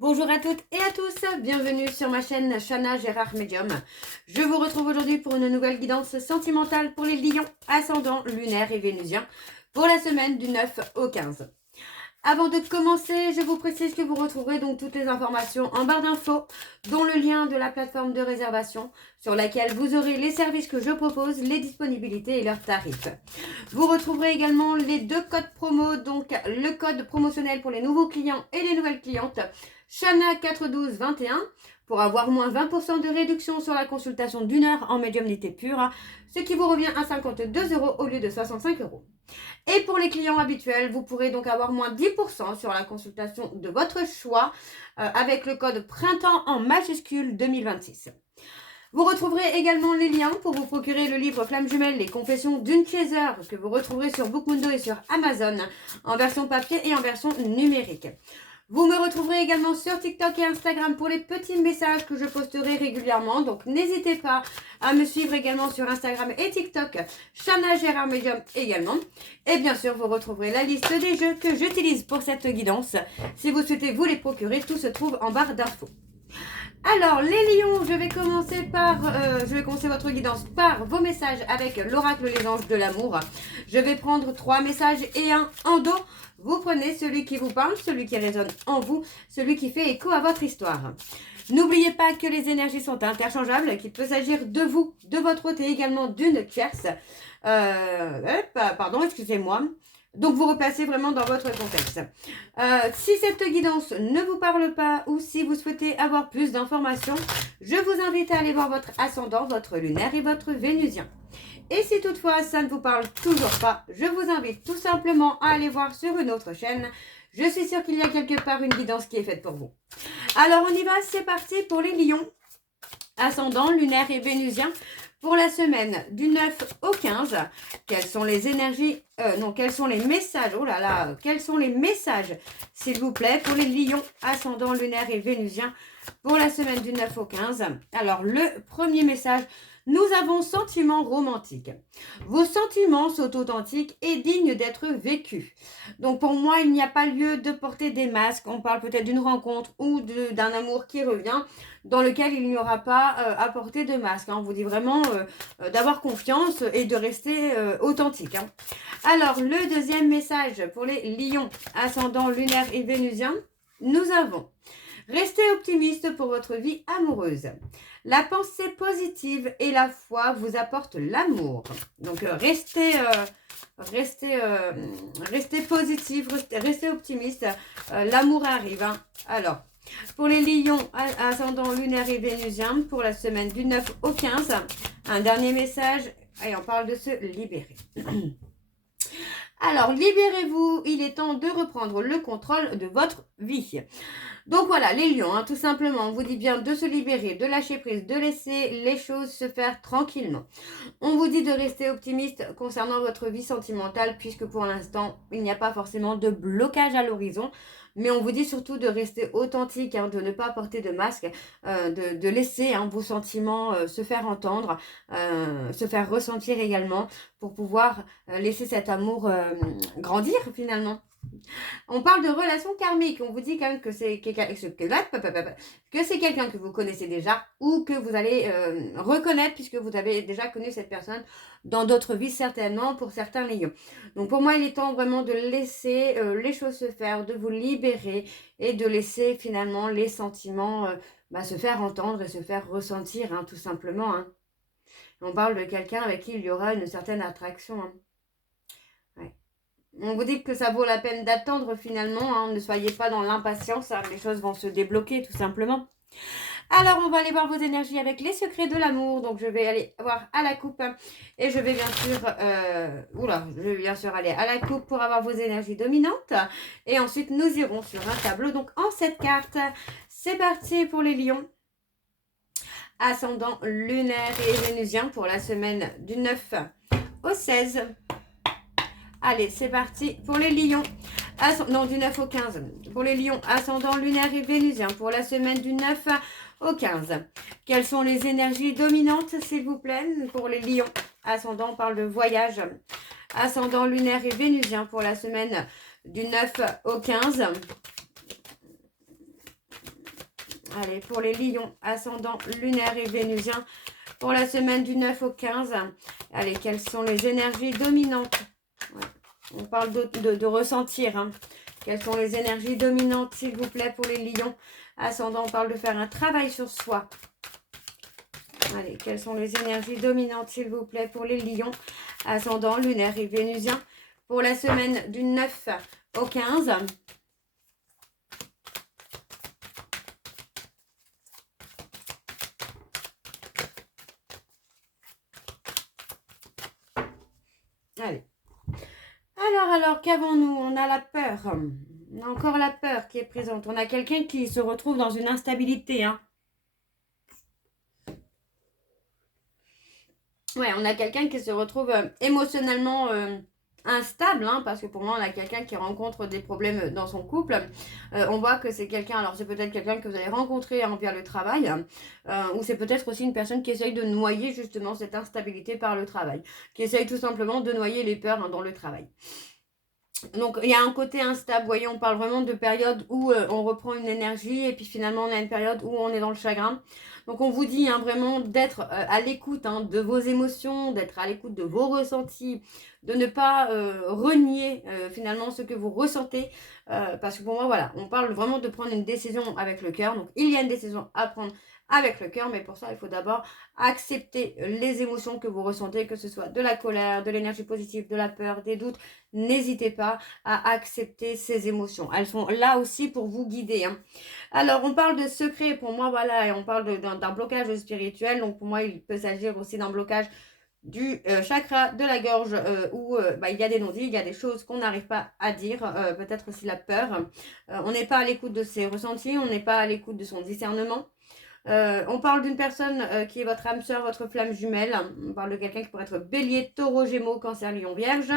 Bonjour à toutes et à tous, bienvenue sur ma chaîne Chana Gérard Medium. Je vous retrouve aujourd'hui pour une nouvelle guidance sentimentale pour les lions, ascendants, lunaires et vénusiens pour la semaine du 9 au 15. Avant de commencer, je vous précise que vous retrouverez donc toutes les informations en barre d'infos, dont le lien de la plateforme de réservation sur laquelle vous aurez les services que je propose, les disponibilités et leurs tarifs. Vous retrouverez également les deux codes promo, donc le code promotionnel pour les nouveaux clients et les nouvelles clientes, Chana 41221, pour avoir moins 20% de réduction sur la consultation d'une heure en médiumnité pure, ce qui vous revient à 52 € au lieu de 65 €. Et pour les clients habituels, vous pourrez donc avoir moins 10% sur la consultation de votre choix avec le code printemps en majuscule 2026. Vous retrouverez également les liens pour vous procurer le livre Flamme Jumelle, les confessions d'une chaser que vous retrouverez sur Bookmundo et sur Amazon en version papier et en version numérique. Vous me retrouverez également sur TikTok et Instagram pour les petits messages que je posterai régulièrement. Donc n'hésitez pas à me suivre également sur Instagram et TikTok, Chana Gérard Medium également. Et bien sûr, vous retrouverez la liste des jeux que j'utilise pour cette guidance. Si vous souhaitez vous les procurer, tout se trouve en barre d'infos. Alors, les lions, je vais commencer votre guidance par vos messages avec l'oracle Les Anges de l'amour. Je vais prendre 3 messages et un en dos. Vous prenez celui qui vous parle, celui qui résonne en vous, celui qui fait écho à votre histoire. N'oubliez pas que les énergies sont interchangeables, qu'il peut s'agir de vous, de votre hôte et également d'une tierce. Pardon, excusez-moi. Donc, vous repassez vraiment dans votre contexte. Si cette guidance ne vous parle pas ou si vous souhaitez avoir plus d'informations, je vous invite à aller voir votre ascendant, votre lunaire et votre vénusien. Et si toutefois ça ne vous parle toujours pas, je vous invite tout simplement à aller voir sur une autre chaîne. Je suis sûre qu'il y a quelque part une guidance qui est faite pour vous. Alors on y va, c'est parti pour les lions, ascendant, lunaire et vénusien. Pour la semaine du 9 au 15, quelles sont les énergies, quels sont les messages, quels sont les messages, s'il vous plaît, pour les lions, ascendant, lunaire et vénusien, pour la semaine du 9 au 15. Alors, le premier message, nous avons sentiments romantiques. Vos sentiments sont authentiques et dignes d'être vécus. Donc, pour moi, il n'y a pas lieu de porter des masques. On parle peut-être d'une rencontre ou d'un amour qui revient, dans lequel il n'y aura pas à porter de masque. On vous dit vraiment d'avoir confiance et de rester authentique. Alors, le deuxième message pour les lions, ascendant, lunaire et vénusien, nous avons: restez optimiste pour votre vie amoureuse. La pensée positive et la foi vous apportent l'amour. Donc, restez positif, restez optimiste. L'amour arrive. Alors, pour les lions, ascendant, lunaire et vénusien, pour la semaine du 9 au 15, un dernier message, et on parle de se libérer. Alors, libérez-vous, il est temps de reprendre le contrôle de votre vie. Donc voilà, les lions, tout simplement, on vous dit bien de se libérer, de lâcher prise, de laisser les choses se faire tranquillement. On vous dit de rester optimiste concernant votre vie sentimentale, puisque pour l'instant, il n'y a pas forcément de blocage à l'horizon. Mais on vous dit surtout de rester authentique, de ne pas porter de masque, de laisser vos sentiments se faire entendre, se faire ressentir également, pour pouvoir laisser cet amour grandir finalement. On parle de relations karmiques. On vous dit quand même que c'est quelqu'un que vous connaissez déjà ou que vous allez reconnaître puisque vous avez déjà connu cette personne dans d'autres vies certainement pour certains lions. Donc pour moi, il est temps vraiment de laisser les choses se faire, de vous libérer et de laisser finalement les sentiments se faire entendre et se faire ressentir tout simplement. On parle de quelqu'un avec qui il y aura une certaine attraction. Ouais. On vous dit que ça vaut la peine d'attendre finalement. Ne soyez pas dans l'impatience. Les choses vont se débloquer tout simplement. Alors, on va aller voir vos énergies avec les secrets de l'amour. Donc, je vais aller voir à la coupe. Et je vais bien sûr aller à la coupe pour avoir vos énergies dominantes. Et ensuite, nous irons sur un tableau. Donc, en 7 cartes. C'est parti pour les lions. Ascendant, lunaire et vénusien pour la semaine du 9 au 16. Allez, c'est parti pour les lions. Du 9 au 15. Pour les lions, ascendant, lunaire et vénusien pour la semaine du 9 au 15. Quelles sont les énergies dominantes, s'il vous plaît, pour les lions? Ascendant, on parle de voyage. Ascendant, lunaire et vénusien pour la semaine du 9 au 15. Allez, pour les lions, ascendant lunaire et vénusien, pour la semaine du 9 au 15. Allez, quelles sont les énergies dominantes? Ouais. On parle de ressentir. Hein. Quelles sont les énergies dominantes, s'il vous plaît, pour les lions? Ascendant, on parle de faire un travail sur soi. Allez, quelles sont les énergies dominantes, s'il vous plaît, pour les lions? Ascendant lunaire et vénusien, pour la semaine du 9 au 15. Allez. Alors, qu'avons-nous? On a la peur. On a encore la peur qui est présente. On a quelqu'un qui se retrouve dans une instabilité. Hein. Ouais, on a quelqu'un qui se retrouve émotionnellement instable, hein, parce que pour moi, on a quelqu'un qui rencontre des problèmes dans son couple. On voit que c'est quelqu'un, alors c'est peut-être quelqu'un que vous allez rencontrer via le travail, ou c'est peut-être aussi une personne qui essaye de noyer justement cette instabilité par le travail, qui essaye tout simplement de noyer les peurs dans le travail. Donc, il y a un côté instable, vous voyez, on parle vraiment de période où on reprend une énergie et puis finalement, on a une période où on est dans le chagrin. Donc, on vous dit vraiment d'être à l'écoute de vos émotions, d'être à l'écoute de vos ressentis, de ne pas renier finalement ce que vous ressentez. Parce que pour moi, voilà, on parle vraiment de prendre une décision avec le cœur. Donc, il y a une décision à prendre avec le cœur, mais pour ça, il faut d'abord accepter les émotions que vous ressentez, que ce soit de la colère, de l'énergie positive, de la peur, des doutes. N'hésitez pas à accepter ces émotions. Elles sont là aussi pour vous guider. Hein. Alors, on parle de secret, pour moi, voilà, et on parle d'un blocage spirituel. Donc, pour moi, il peut s'agir aussi d'un blocage du chakra de la gorge où il y a des non-dits, il y a des choses qu'on n'arrive pas à dire, peut-être aussi la peur. On n'est pas à l'écoute de ses ressentis, on n'est pas à l'écoute de son discernement. On parle d'une personne qui est votre âme sœur, votre flamme jumelle. On parle de quelqu'un qui pourrait être bélier, taureau, gémeaux, cancer, lion, vierge.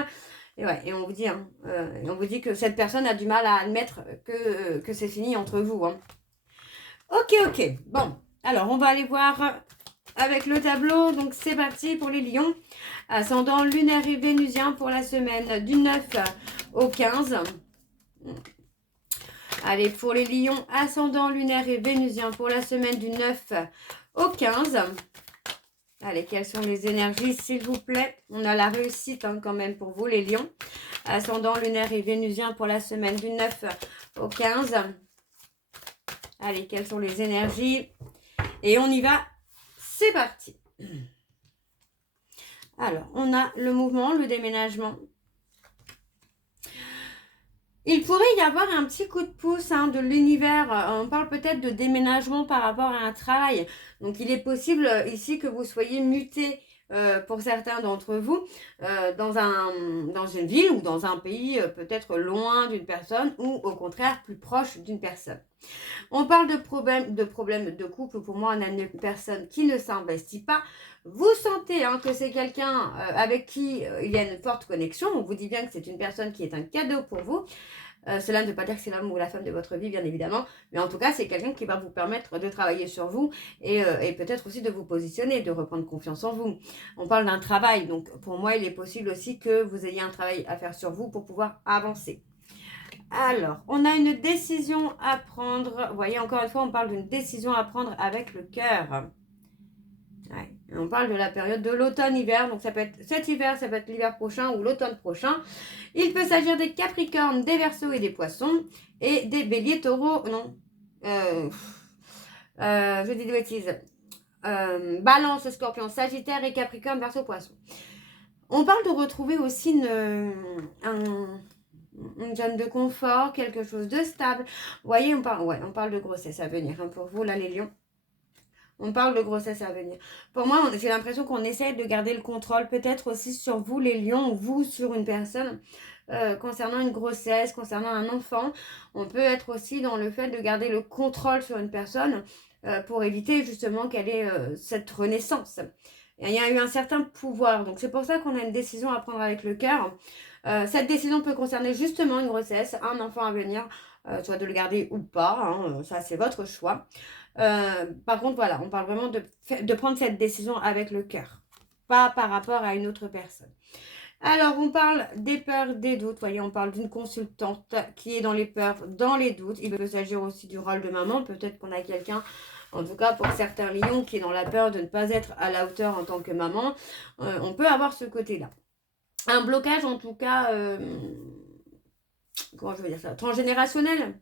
Et, ouais, et on vous dit que cette personne a du mal à admettre que c'est fini entre vous. Hein. Ok. Bon, alors on va aller voir avec le tableau. Donc c'est parti pour les lions. Ascendant lunaire et vénusien pour la semaine du 9 au 15. Allez, pour les lions, ascendant lunaire et vénusien pour la semaine du 9 au 15. Allez, quelles sont les énergies, s'il vous plaît? On a la réussite quand même pour vous, les lions. Ascendant lunaire et vénusien pour la semaine du 9 au 15. Allez, quelles sont les énergies? Et on y va. C'est parti. Alors, on a le mouvement, le déménagement. Il pourrait y avoir un petit coup de pouce de l'univers. On parle peut-être de déménagement par rapport à un travail. Donc, il est possible ici que vous soyez muté pour certains d'entre vous dans une ville ou dans un pays peut-être loin d'une personne ou au contraire plus proche d'une personne. On parle de problèmes de couple. Pour moi, on a une personne qui ne s'investit pas. Vous sentez que c'est quelqu'un avec qui il y a une forte connexion. On vous dit bien que c'est une personne qui est un cadeau pour vous. Cela ne veut pas dire que c'est l'homme ou la femme de votre vie, bien évidemment. Mais en tout cas, c'est quelqu'un qui va vous permettre de travailler sur vous et peut-être aussi de vous positionner, de reprendre confiance en vous. On parle d'un travail. Donc, pour moi, il est possible aussi que vous ayez un travail à faire sur vous pour pouvoir avancer. Alors, on a une décision à prendre. Vous voyez, encore une fois, on parle d'une décision à prendre avec le cœur. Ouais. On parle de la période de l'automne-hiver. Donc, ça peut être cet hiver, ça peut être l'hiver prochain ou l'automne prochain. Il peut s'agir des capricornes, des verseaux et des poissons. Et des béliers, taureaux. Non. Je dis des bêtises. Balance, scorpion, sagittaire et capricorne, verseau, poisson. On parle de retrouver aussi une zone de confort, quelque chose de stable. Vous voyez, on parle de grossesse à venir. Pour vous, là, les lions. On parle de grossesse à venir. Pour moi, j'ai l'impression qu'on essaie de garder le contrôle, peut-être aussi sur vous, les lions, ou vous, sur une personne, concernant une grossesse, concernant un enfant. On peut être aussi dans le fait de garder le contrôle sur une personne pour éviter justement qu'elle ait cette renaissance. Et il y a eu un certain pouvoir. Donc, c'est pour ça qu'on a une décision à prendre avec le cœur. Cette décision peut concerner justement une grossesse, un enfant à venir, soit de le garder ou pas. Ça, c'est votre choix. Par contre, voilà, on parle vraiment de prendre cette décision avec le cœur, pas par rapport à une autre personne. Alors, on parle des peurs, des doutes. Vous voyez, on parle d'une consultante qui est dans les peurs, dans les doutes. Il peut s'agir aussi du rôle de maman. Peut-être qu'on a quelqu'un, en tout cas pour certains lions, qui est dans la peur de ne pas être à la hauteur en tant que maman. On peut avoir ce côté-là. Un blocage, en tout cas, comment je veux dire ça, transgénérationnel.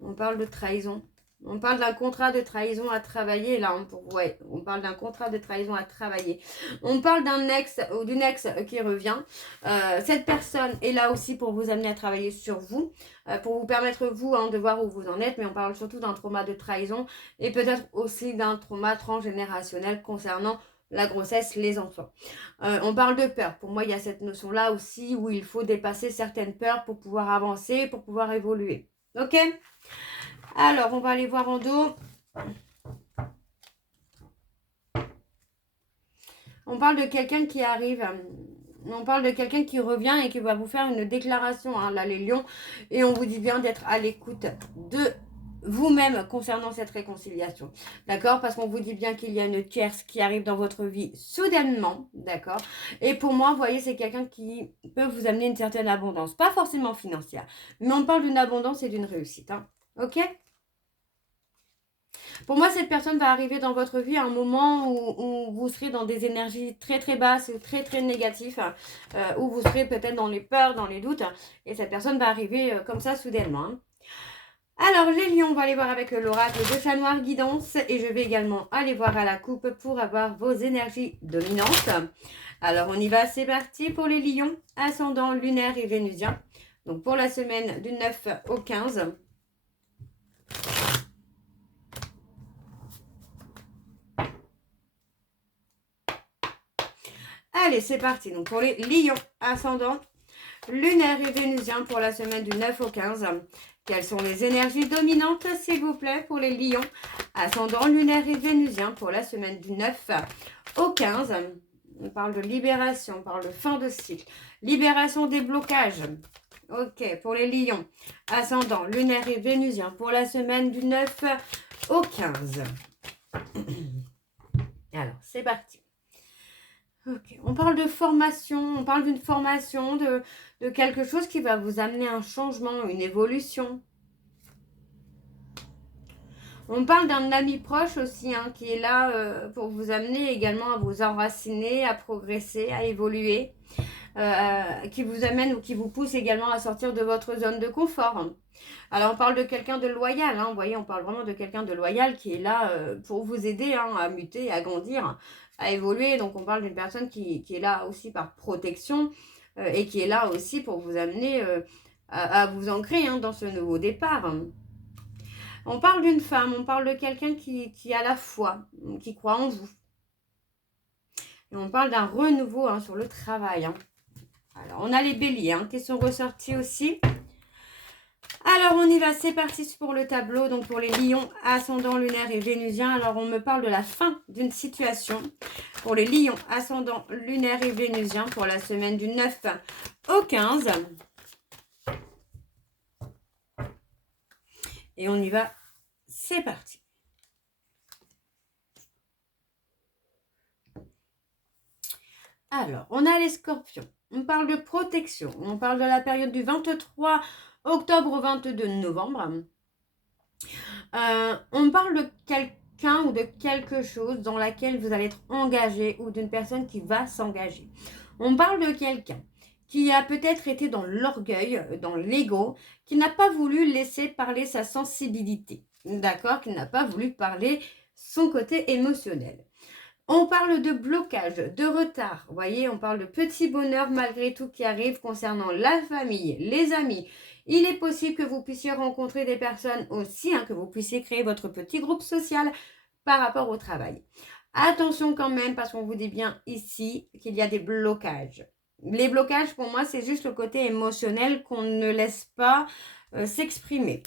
On parle de trahison. On parle d'un contrat de trahison à travailler, là, ouais, on parle d'un contrat de trahison à travailler. On parle d'un ex ou d'une ex qui revient. Cette personne est là aussi pour vous amener à travailler sur vous, pour vous permettre, vous, de voir où vous en êtes, mais on parle surtout d'un trauma de trahison et peut-être aussi d'un trauma transgénérationnel concernant la grossesse, les enfants. On parle de peur. Pour moi, il y a cette notion-là aussi où il faut dépasser certaines peurs pour pouvoir avancer, pour pouvoir évoluer. Ok ? Alors, on va aller voir en dos. On parle de quelqu'un qui arrive. On parle de quelqu'un qui revient et qui va vous faire une déclaration, hein, là, les lions. Et on vous dit bien d'être à l'écoute de vous-même concernant cette réconciliation. D'accord? Parce qu'on vous dit bien qu'il y a une tierce qui arrive dans votre vie soudainement. D'accord? Et pour moi, vous voyez, c'est quelqu'un qui peut vous amener une certaine abondance. Pas forcément financière. Mais on parle d'une abondance et d'une réussite. Hein. Ok? Pour moi, cette personne va arriver dans votre vie à un moment où vous serez dans des énergies très très basses, très très négatives, où vous serez peut-être dans les peurs, dans les doutes, et cette personne va arriver comme ça soudainement. Hein. Alors, les lions, on va aller voir avec l'oracle de Chat Noir Guidance, et je vais également aller voir à la coupe pour avoir vos énergies dominantes. Alors, on y va, c'est parti pour les lions, ascendant lunaire et vénusien. Donc, pour la semaine du 9 au 15. Allez, c'est parti. Donc, pour les lions ascendants, lunaire et vénusien pour la semaine du 9 au 15. Quelles sont les énergies dominantes, s'il vous plaît, pour les lions ascendant, lunaire et vénusien pour la semaine du 9 au 15. On parle de libération, on parle de fin de cycle. Libération des blocages. Ok, pour les lions ascendant, lunaire et vénusien pour la semaine du 9 au 15. Alors, c'est parti. Okay. On parle de formation, on parle d'une formation, de quelque chose qui va vous amener un changement, une évolution. On parle d'un ami proche aussi, hein, qui est là pour vous amener également à vous enraciner, à progresser, à évoluer, qui vous amène ou qui vous pousse également à sortir de votre zone de confort. Alors, on parle de quelqu'un de loyal, hein, vous voyez, on parle vraiment de quelqu'un de loyal qui est là pour vous aider hein, à muter, à grandir, à évoluer. Donc, on parle d'une personne qui est là aussi par protection et qui est là aussi pour vous amener à vous ancrer hein, dans ce nouveau départ. On parle d'une femme, on parle de quelqu'un qui a la foi, qui croit en vous. Et on parle d'un renouveau hein, sur le travail. Hein. Alors, on a les béliers hein, qui sont ressortis aussi. Alors, on y va, c'est parti pour le tableau. Donc, pour les lions, ascendant, lunaire et vénusien. Alors, on me parle de la fin d'une situation. Pour les lions, ascendant, lunaire et vénusien, pour la semaine du 9 au 15. Et on y va, c'est parti. Alors, on a les scorpions. On parle de protection. On parle de la période du 23 octobre au 22 novembre. On parle de quelqu'un ou de quelque chose dans laquelle vous allez être engagé ou d'une personne qui va s'engager. On parle de quelqu'un qui a peut-être été dans l'orgueil, dans l'ego, qui n'a pas voulu laisser parler sa sensibilité, d'accord, qui n'a pas voulu parler son côté émotionnel. On parle de blocage, de retard, vous voyez, on parle de petits bonheurs malgré tout qui arrivent concernant la famille, les amis. Il est possible que vous puissiez rencontrer des personnes aussi, hein, que vous puissiez créer votre petit groupe social par rapport au travail. Attention quand même, parce qu'on vous dit bien ici qu'il y a des blocages. Les blocages, pour moi, c'est juste le côté émotionnel qu'on ne laisse pas s'exprimer.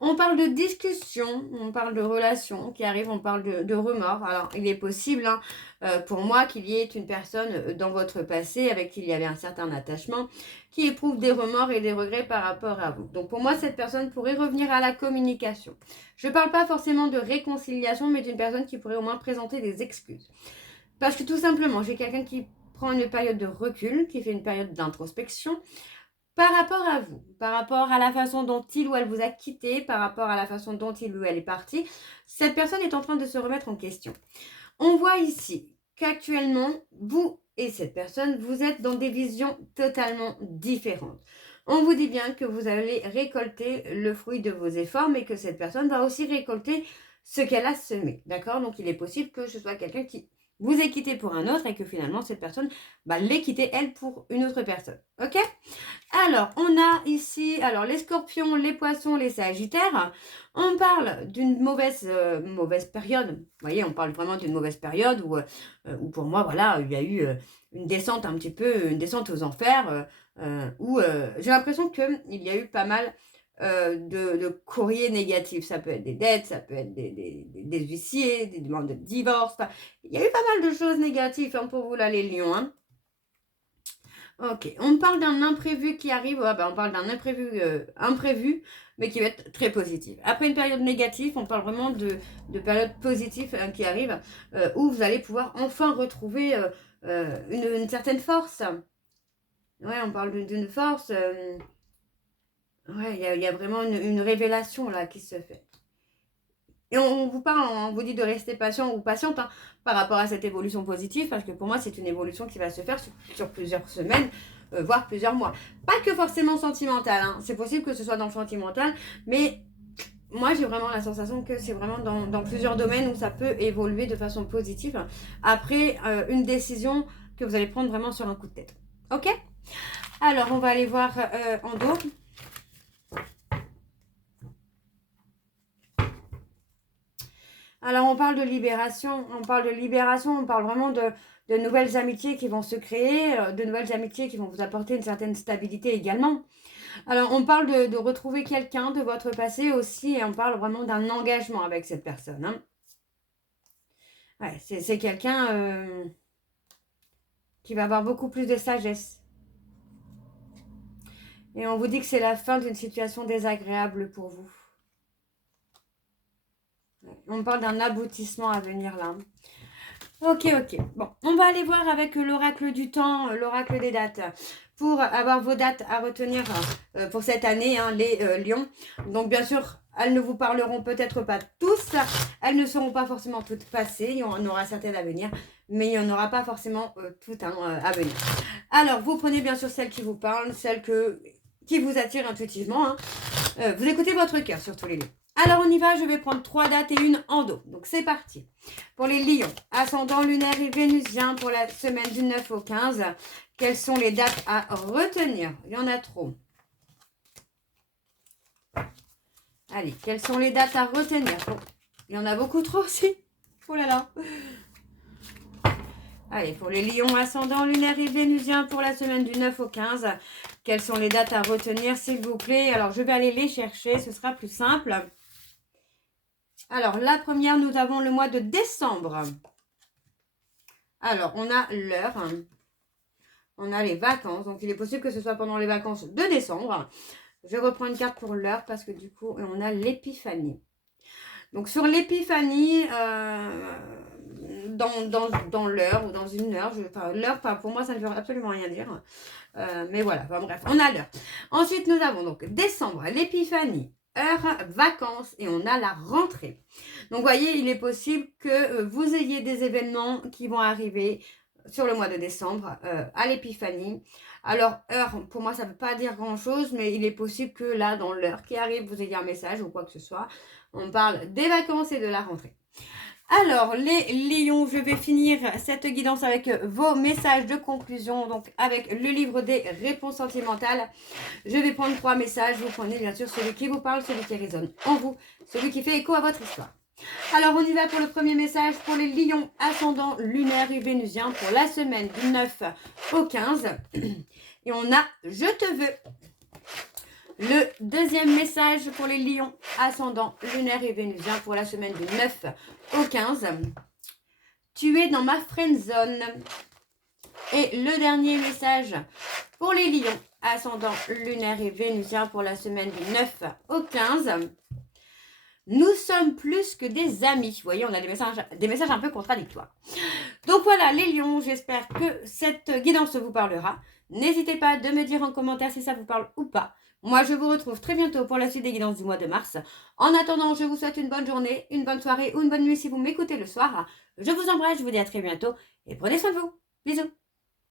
On parle de discussion, on parle de relations qui arrivent, on parle de remords. Alors, il est possible pour moi qu'il y ait une personne dans votre passé avec qui il y avait un certain attachement qui éprouve des remords et des regrets par rapport à vous. Donc, pour moi, cette personne pourrait revenir à la communication. Je ne parle pas forcément de réconciliation, mais d'une personne qui pourrait au moins présenter des excuses. Parce que tout simplement, j'ai quelqu'un qui prend une période de recul, qui fait une période d'introspection, par rapport à vous, par rapport à la façon dont il ou elle vous a quitté, par rapport à la façon dont il ou elle est parti, cette personne est en train de se remettre en question. On voit ici qu'actuellement, vous et cette personne, vous êtes dans des visions totalement différentes. On vous dit bien que vous allez récolter le fruit de vos efforts, mais que cette personne va aussi récolter ce qu'elle a semé. D'accord? Donc, il est possible que ce soit quelqu'un qui vous ait quitté pour un autre et que finalement, cette personne l'ait quitté, elle, pour une autre personne. Ok? Alors, on a ici les scorpions, les poissons, les sagittaires. On parle d'une mauvaise période. Vous voyez, on parle vraiment d'une mauvaise période où pour moi, voilà, il y a eu une descente un petit peu, une descente aux enfers, où j'ai l'impression qu'il y a eu pas mal de courriers négatifs. Ça peut être des dettes, ça peut être des huissiers, des demandes de divorce. Enfin, il y a eu pas mal de choses négatives pour vous là, les lions. Ok, on parle d'un imprévu qui arrive, on parle d'un imprévu, mais qui va être très positif. Après une période négative, on parle vraiment de période positive qui arrive, où vous allez pouvoir enfin retrouver une certaine force. Ouais, on parle d'une force. Ouais, il y a vraiment une révélation là qui se fait. Et on vous parle, on vous dit de rester patient ou patiente par rapport à cette évolution positive, parce que pour moi, c'est une évolution qui va se faire sur plusieurs semaines, voire plusieurs mois. Pas que forcément sentimental, c'est possible que ce soit dans le sentimental, mais moi, j'ai vraiment la sensation que c'est vraiment dans plusieurs domaines où ça peut évoluer de façon positive, après une décision que vous allez prendre vraiment sur un coup de tête. Ok? Alors, on va aller voir en dos. Alors, on parle de libération, on parle vraiment de nouvelles amitiés qui vont se créer, de nouvelles amitiés qui vont vous apporter une certaine stabilité également. Alors, on parle de retrouver quelqu'un de votre passé aussi, et on parle vraiment d'un engagement avec cette personne. Ouais, c'est quelqu'un qui va avoir beaucoup plus de sagesse. Et on vous dit que c'est la fin d'une situation désagréable pour vous. On parle d'un aboutissement à venir là. Ok. Bon, on va aller voir avec l'oracle du temps, l'oracle des dates, pour avoir vos dates à retenir pour cette année, les lions. Donc, bien sûr, elles ne vous parleront peut-être pas tous. Elles ne seront pas forcément toutes passées. Il y en aura certaines à venir, mais il n'y en aura pas forcément toutes à venir. Alors, vous prenez bien sûr celles qui vous parlent, celles qui vous attirent intuitivement. Vous écoutez votre cœur, surtout les lions. Alors, on y va. Je vais prendre 3 dates et une en dos. Donc, c'est parti. Pour les lions, ascendant lunaire et vénusien pour la semaine du 9 au 15. Quelles sont les dates à retenir? Il y en a trop. Allez, quelles sont les dates à retenir? Bon, il y en a beaucoup trop aussi. Oh là là. Allez, pour les lions, ascendant lunaire et vénusien pour la semaine du 9 au 15. Quelles sont les dates à retenir, s'il vous plaît? Alors, je vais aller les chercher. Ce sera plus simple. Alors, la première, nous avons le mois de décembre. Alors, on a l'heure. On a les vacances. Donc, il est possible que ce soit pendant les vacances de décembre. Je reprends une carte pour l'heure parce que du coup, on a l'épiphanie. Donc, sur l'épiphanie, dans l'heure ou dans une heure, l'heure, pour moi, ça ne veut absolument rien dire. Mais voilà, bref, on a l'heure. Ensuite, nous avons donc décembre, l'épiphanie, heure, vacances et on a la rentrée. Donc, vous voyez, il est possible que vous ayez des événements qui vont arriver sur le mois de décembre à l'épiphanie. Alors, heure, pour moi, ça ne veut pas dire grand-chose, mais il est possible que là, dans l'heure qui arrive, vous ayez un message ou quoi que ce soit. On parle des vacances et de la rentrée. Alors, les lions, je vais finir cette guidance avec vos messages de conclusion, donc avec le livre des réponses sentimentales. Je vais prendre 3 messages. Vous prenez bien sûr celui qui vous parle, celui qui résonne en vous, celui qui fait écho à votre histoire. Alors, on y va pour le premier message pour les lions ascendant lunaire et vénusien pour la semaine du 9 au 15. Et on a « Je te veux ». Le deuxième message pour les lions, ascendant lunaire et vénusien pour la semaine du 9 au 15. Tu es dans ma friend zone. Et le dernier message pour les lions, ascendant lunaire et vénusien pour la semaine du 9 au 15. Nous sommes plus que des amis. Vous voyez, on a des messages un peu contradictoires. Donc voilà, les lions, j'espère que cette guidance vous parlera. N'hésitez pas de me dire en commentaire si ça vous parle ou pas. Moi, je vous retrouve très bientôt pour la suite des guidances du mois de mars. En attendant, je vous souhaite une bonne journée, une bonne soirée ou une bonne nuit si vous m'écoutez le soir. Je vous embrasse, je vous dis à très bientôt et prenez soin de vous. Bisous.